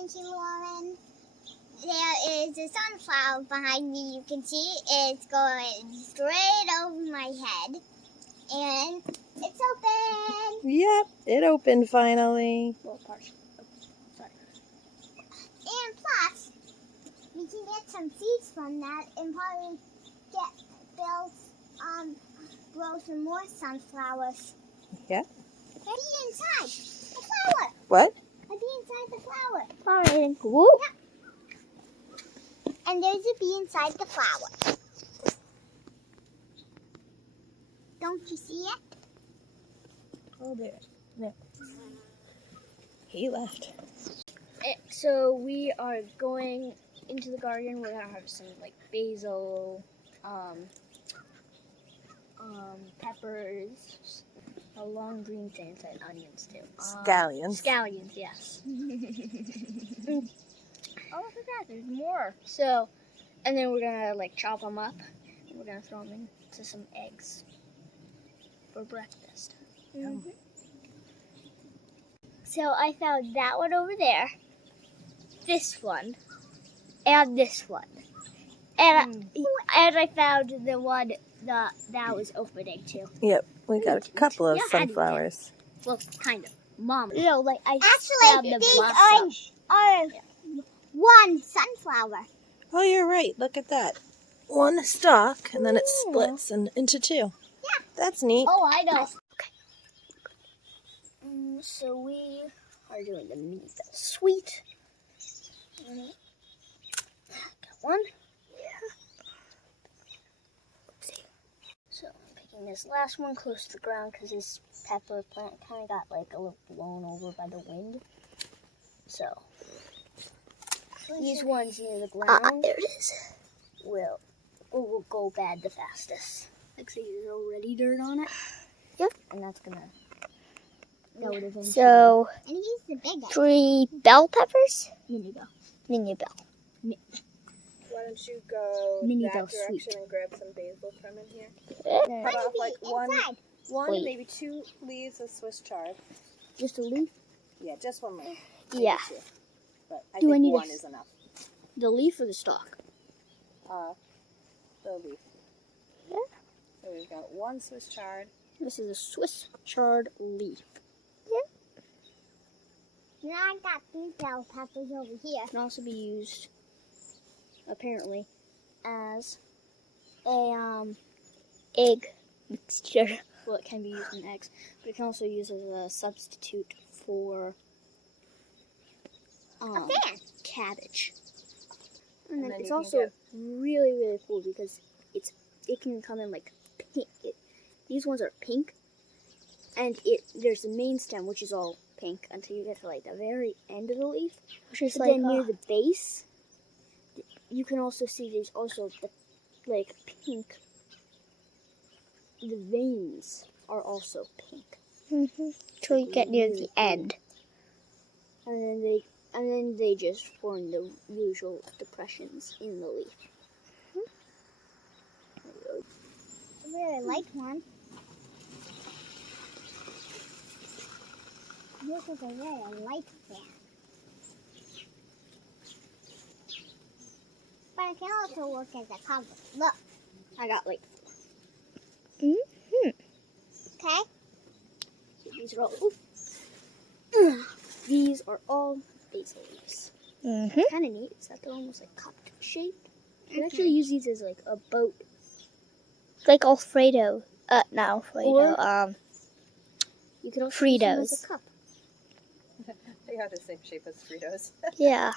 Auntie Lauren. There is a sunflower behind me. You can see it's going straight over my head. And it's open. Yep, it opened finally. Well, partially. Sorry. And plus, we can get some seeds from that and probably grow some more sunflowers. Yeah. Be inside the flower. What? A bee inside the flower. Fine. Whoop. Yeah. And there's a bee inside the flower. Don't you see it? Oh, there. There. He left. So we are going into the garden. We're gonna have some like basil, peppers, a long green things, and onions too. Scallions. Scallions, yes. Oh, look at that! There's more. So, and then we're gonna like chop them up, and we're gonna throw them into some eggs for breakfast. Mm-hmm. So I found that one over there, this one, and this one, and I found the one that was opening too. Yep, we got a couple of Yeah, I did. sunflowers. Well, kind of. Mom. No, like I found them these are one sunflower. Oh, you're right. Look at that. One stalk, and then it splits into two. Yeah. That's neat. Oh, I know. So we are doing the mini bell sweet. Got one. Yeah. Oopsie. So I'm picking this last one close to the ground because this pepper plant kind of got like a little blown over by the wind. So these ones near the ground There it is. will go bad the fastest. Like see, there's already dirt on it. Yep. And that's gonna. That would eventually. So, and use the big 3 bell peppers? Mini bell. Mini bell. Why don't you go Mini that bell direction sweet. and grab some basil from in here? Why Cut off like inside? one, Wait. maybe 2 leaves of Swiss chard. Just a leaf. Yeah, just one leaf. Maybe Yeah. 2. But I Do I think need one is enough. The leaf or the stalk? The leaf. Yeah. So we've got 1 Swiss chard. This is a Swiss chard leaf. Now I got 3 bell peppers over here. Can also be used, apparently, as a Egg mixture. well, it can be used in eggs, but it can also be used as a substitute for A fan. cabbage. And And then then it's you can also get- really, really cool because it can come in like pink. These ones are pink, and there's the main stem which is all pink until you get to like the very end of the leaf. Which But then near the base, you can also see there's also the like pink. The veins are also pink, Till you get near the end. and then they just form the usual depressions in the leaf. I really like one. This is a really light fan. But it can also work as a cover. Look. I got like Okay. so these are all. These are all basil leaves. Kind of neat. It's that they're almost like cupped shaped. You can actually use these as like a boat. Like Alfredo. Not Alfredo. You can also use them as Fritos. a cup. They are the same shape as Fritos. Yeah.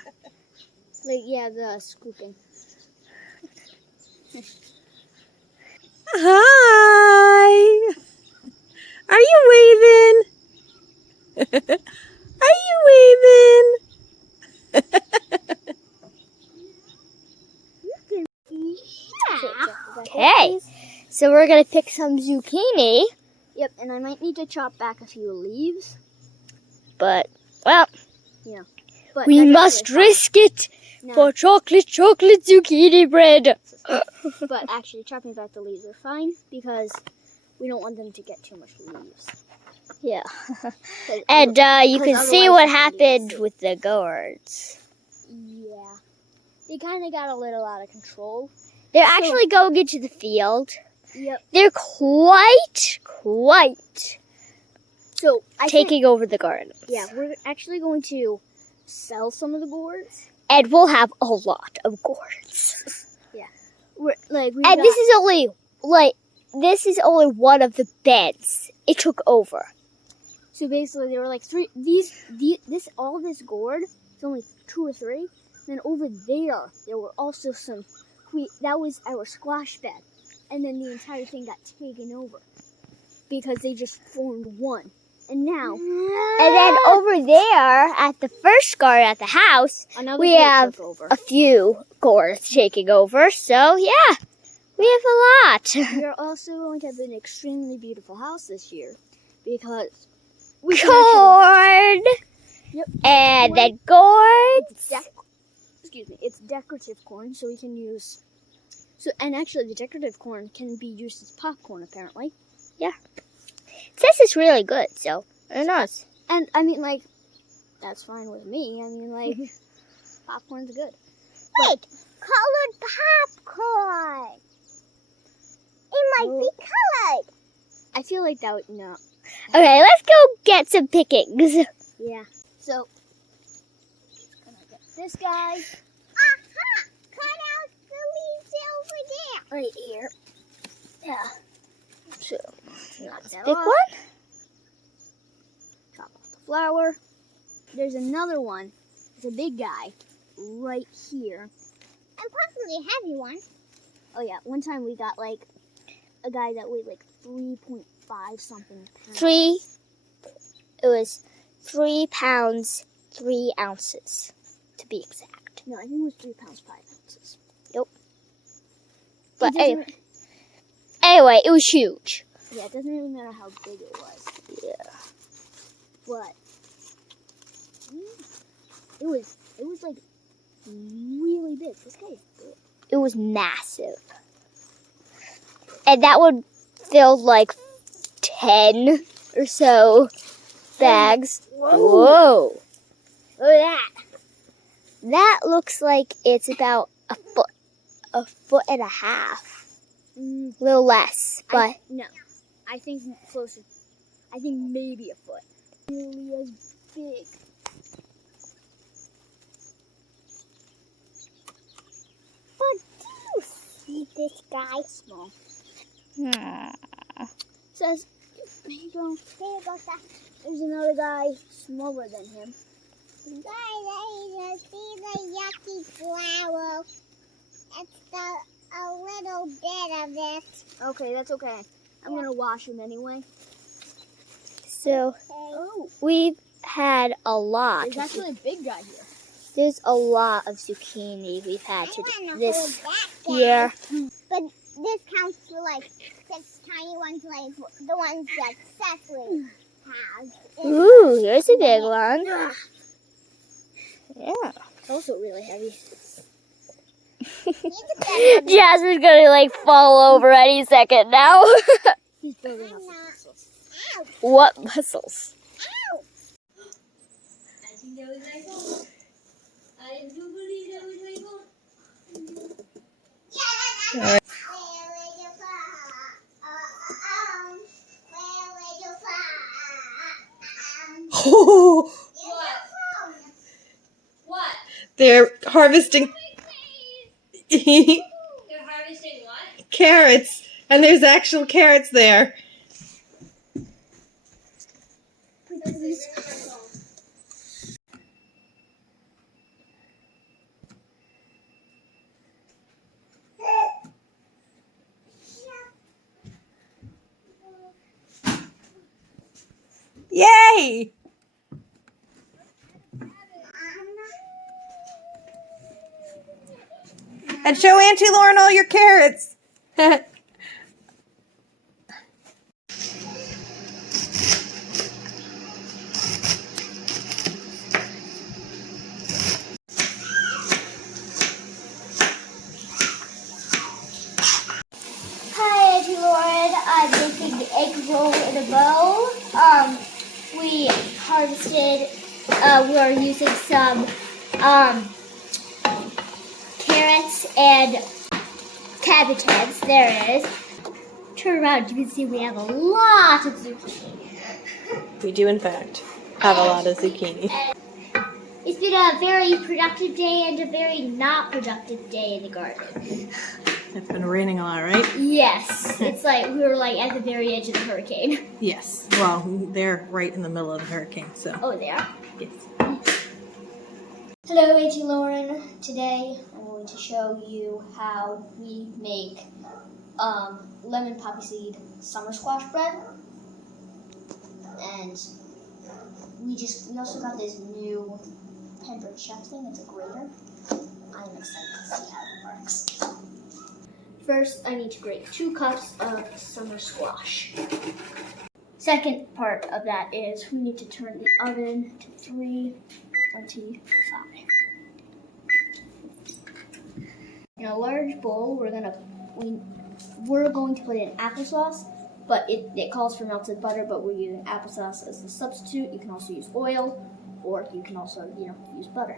Like yeah, the scooping. Hi! Are you waving? Are you waving? Okay. So we're gonna pick some zucchini. Yep, and I might need to chop back a few leaves. But, well, But we that's must actually fine. risk it No, for chocolate zucchini bread. but actually chopping back the leaves are fine because we don't want them to get too much leaves. Yeah. And you can see what happened with the gourds. Yeah. They kind of got a little out of control. They're actually going into the field. Yep. They're quite So taking over the gardens. Yeah, we're actually going to sell some of the gourds. And we'll have a lot of gourds. Yeah. This is only one of the beds it took over. So basically, there were like all this gourd. It's only 2 or 3. Then over there were also some. That was our squash bed, and then the entire thing got taken over because they just formed one. And now, and then over there at the first garden at the house, we have a few gourds taking over. So yeah, we have a lot. We are also going to have an extremely beautiful house this year because corn. Yep. And corn. then gourds. It's decorative corn, so we can use. And actually, the decorative corn can be used as popcorn, apparently. Yeah. It says it's really good, so who knows? And I mean, like, that's fine with me. I mean, like, popcorn's good. Wait, colored popcorn. It might be colored. I feel like that would no. Okay, let's go get some pickings. Yeah. So, gonna get this guy. Aha! Cut out the leaves over there. Right here. Yeah. So, Let's pick one. Chop off the flower. There's another one. It's a big guy right here. And possibly a heavy one. Oh yeah, one time we got like a guy that weighed like 3.5 something pounds. It was 3 pounds, 3 ounces, to be exact. No, I think it was 3 pounds, 5 ounces. Yep. But anyway, it was huge. Yeah, it doesn't really matter how big it was. Yeah. But it was like really big. This guy is big. It was massive. And that would fill like 10 or so bags. Whoa. Look at that. That looks like it's about a foot and a half. A little less, but No. I think closer. I think maybe a foot. Really as big. But do you see this guy? Small. Says, there you go. There's another guy smaller than him. See the yucky flower. It's a little bit of it. Okay, that's okay. I'm gonna wash him anyway. So we've had a lot. There's actually a big guy here. There's a lot of zucchini we've had this year. But this counts for like 6 tiny ones, like the ones that Cecily has. Ooh, here's a big one. Yeah. It's also really heavy. Jasmine's gonna like fall over any second now. He's building up his muscles. What muscles? I think that was my fault. I do believe that was my fault. Oh, What? they're harvesting They're harvesting what? carrots, and there's actual carrots there. Yay! And show Auntie Lauren all your carrots. Hi, Auntie Lauren. I'm making the egg roll in a bowl. carrots and cabbage heads. There it is. Turn around, you can see we have a lot of zucchini. We do, in fact, have a lot of zucchini. It's been a very productive day and a very not productive day in the garden. It's been raining a lot, right? Yes, it's like we were like at the very edge of the hurricane. Yes. Well, they're right in the middle of the hurricane, so. Oh, they are? Yes. Hello, Auntie Lauren. Today I'm going to show you how we make lemon poppy seed summer squash bread. And we also got this new Pembroke chef thing. It's a grater. I'm excited to see how it works. First, I need to grate 2 cups of summer squash. Second part of that is we need to turn the oven to 325. In a large bowl, we're going to put in applesauce, but it calls for melted butter, but we're using applesauce as the substitute. You can also use oil, or you can also, use butter.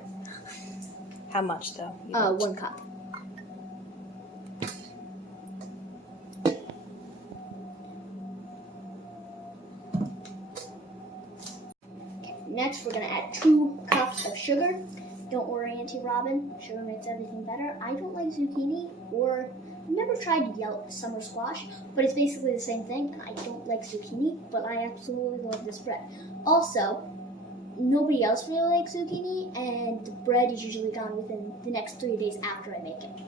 How much, though? 1 cup. Next, we're going to add 2 cups of sugar. Don't worry, Auntie Robin, sugar makes everything better. I don't like zucchini, or I've never tried yellow summer squash, but it's basically the same thing, and I don't like zucchini, but I absolutely love this bread. Also, nobody else really likes zucchini, and the bread is usually gone within the next 3 days after I make it.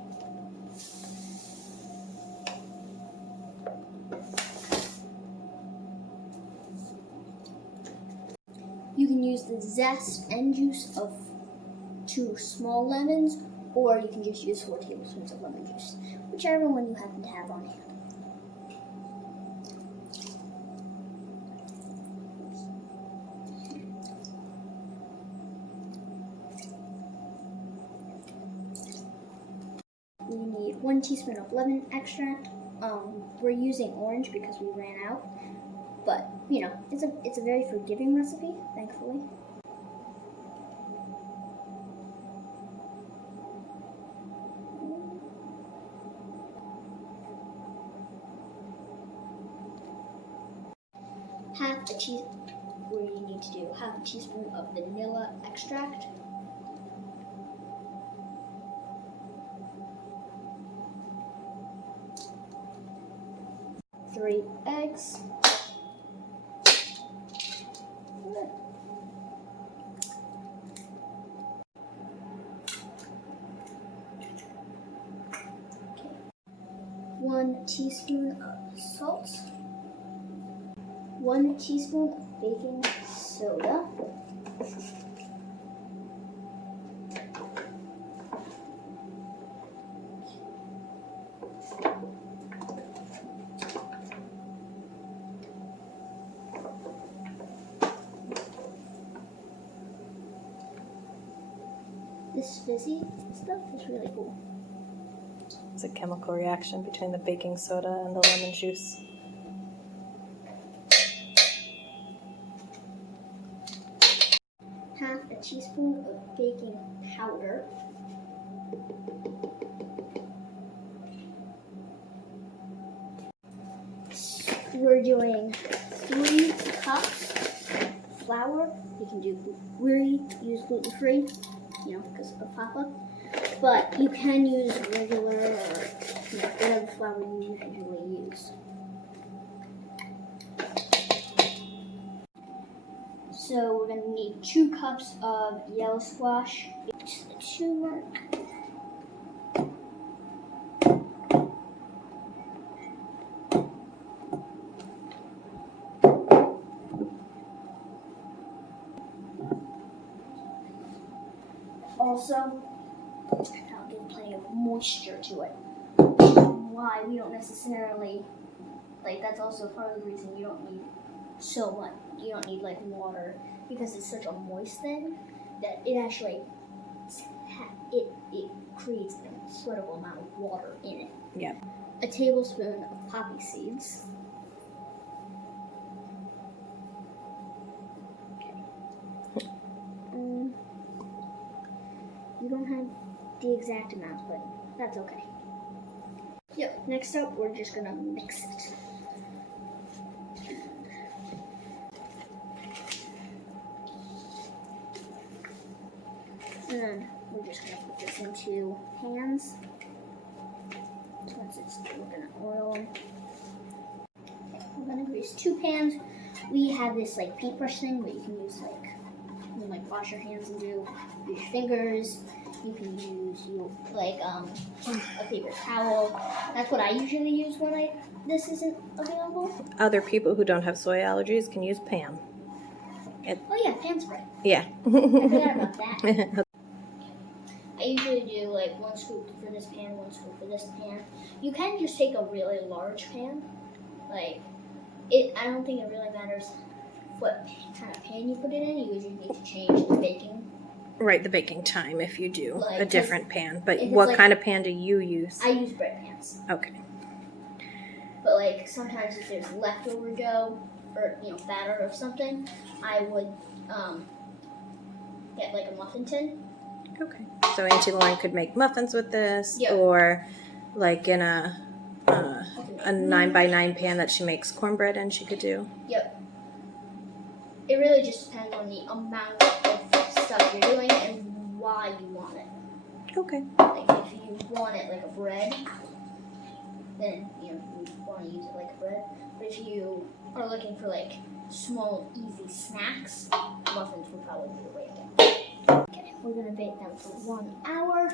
You can use the zest and juice of 2 small lemons, or you can just use 4 tablespoons of lemon juice, whichever one you happen to have on hand. We need 1 teaspoon of lemon extract. We're using orange because we ran out, but it's a very forgiving recipe, thankfully. Half a teaspoon of vanilla extract. Three eggs. Okay. 1 teaspoon of salt. 1 teaspoon of baking soda. This fizzy stuff is really cool. It's a chemical reaction between the baking soda and the lemon juice. Half a teaspoon of baking powder. We're doing 3 cups flour. You can use gluten-free, because of Papa. But you can use regular or whatever flour you usually use. So we're going to need 2 cups of yellow squash. Turmeric. Also, that'll give plenty of moisture to it. Why we don't necessarily, that's also part of the reason you don't need so much. You don't need water, because it's such a moist thing that it actually it creates an incredible amount of water in it. Yeah. A tablespoon of poppy seeds. You don't have the exact amount, but that's okay. Yep, next up, we're just gonna mix it. And then we're just gonna put this into pans. Once it's, we're gonna oil them. Okay, we're gonna grease 2 pans. We have this like paintbrush thing where you can use like wash your hands and use your fingers. You can use a paper towel. That's what I usually use when this isn't available. Other people who don't have soy allergies can use Pam. Oh yeah, pan spray. Yeah. I forgot about that. I usually do like 1 scoop for this pan, 1 scoop for this pan. You can just take a really large pan. I don't think it really matters what kind of pan you put it in. You usually need to change the baking. Right, the baking time if you do Like, a different pan. But if what it's kind of pan do you use? I use bread pans. Okay. But sometimes if there's leftover dough or batter of something, I would get a muffin tin. Okay. So Auntie Lauren could make muffins with this, Yep. or in a 9x9 pan that she makes cornbread in, she could do. Yep. It really just depends on the amount of stuff you're doing and why you want it. Okay. If you want it like a bread, then you want to use it like a bread. But if you are looking for small, easy snacks, muffins would probably be the way to go. Okay, we're gonna bake them for 1 hour.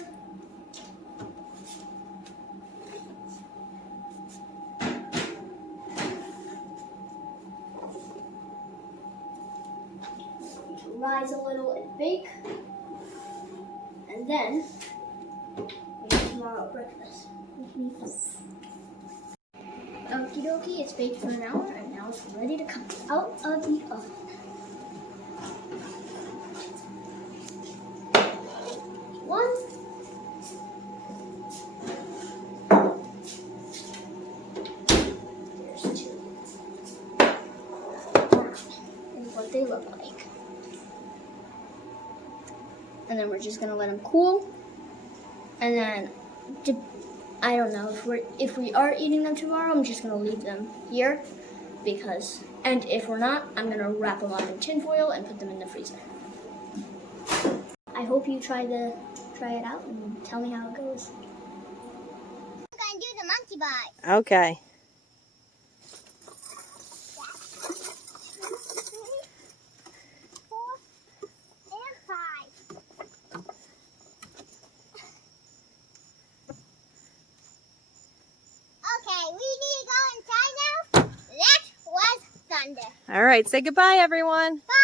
Rise a little and bake, and then we have tomorrow breakfast. Okie dokie, it's baked for an hour, and now it's ready to come out of the oven. One. There's 2. And what they look like. And then we're just gonna let them cool. And then, I don't know if we are eating them tomorrow. I'm just gonna leave them here and if we're not, I'm gonna wrap them up in tin foil and put them in the freezer. I hope you try it out and tell me how it goes. I'm gonna do the monkey bite. Okay. 4 and 5. Okay, we need to go inside now. That was thunder. All right. Say goodbye, everyone. Bye.